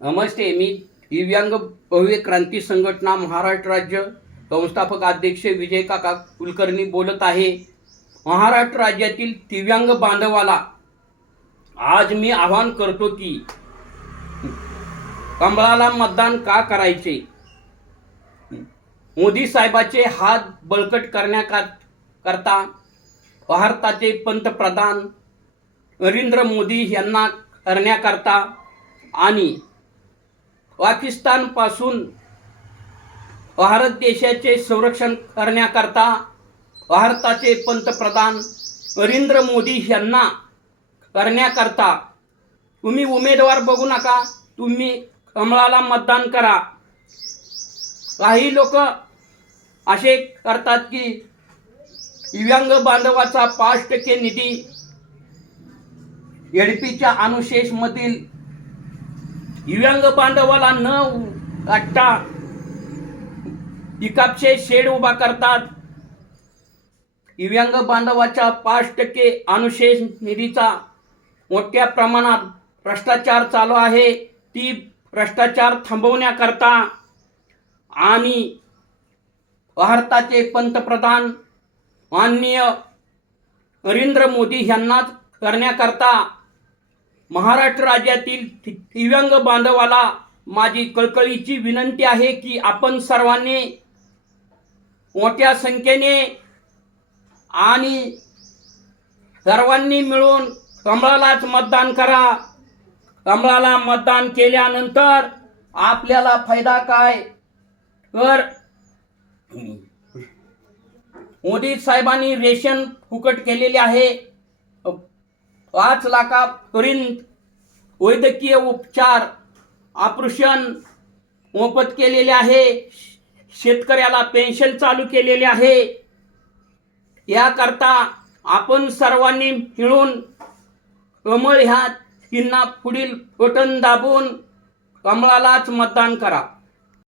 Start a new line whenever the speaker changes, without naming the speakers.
नमस्ते मी दिव्यांग भव्य क्रांती संघटना महाराष्ट्र राज्य संस्थापक अध्यक्ष विजय काका कुलकर्णी बोलत आहे. महाराष्ट्र राज्यातील दिव्यांग बांधवाला आज मी आवाहन करतो की कमळाला मतदान का करायचे? मोदी साहेबाचे हात बळकट करण्याका करता भारताचे पंतप्रधान नरेंद्र मोदी यांना करण्याकरता आणि पाकिस्तानपासून भारत देशाचे संरक्षण करण्याकरता भारताचे पंतप्रधान नरेंद्र मोदी यांना करण्याकरता तुम्ही उमेदवार बघू नका तुम्ही कमळाला मतदान करा. काही लोक असे करतात की दिव्यांग बांधवाचा पाच टक्के निधी एडपीच्या अनुशेषमधील दिव्यांग बांधवाला न आटता पिकापचे शेड उभा करतात. दिव्यांग बांधवाच्या पाच टक्के अनुशेष निधीचा मोठ्या प्रमाणात भ्रष्टाचार चालू आहे. ती भ्रष्टाचार थांबवण्याकरता आणि भारताचे पंतप्रधान माननीय नरेंद्र मोदी यांनाच करण्याकरता महाराष्ट्र राज्यातील दिव्यांग बांधवाला माझी कळकळीची विनंती आहे की आपण सर्वांनी मोठ्या संख्येने आणि सर्वांनी मिळून कमळालाच मतदान करा. कमळाला मतदान केल्यानंतर आपल्याला फायदा काय? तर मोदी साहेबांनी रेशन फुकट केलेले आहे. पाच लाखापर्यंत वैद्यकीय उपचार ऑपरेशन मोफत केलेले आहे. शेतकऱ्याला पेन्शन चालू केलेले आहे. याकरता आपण सर्वांनी मिळून कमळ ह्या चिन्हा पुढील बटन दाबून कमळालाच मतदान करा.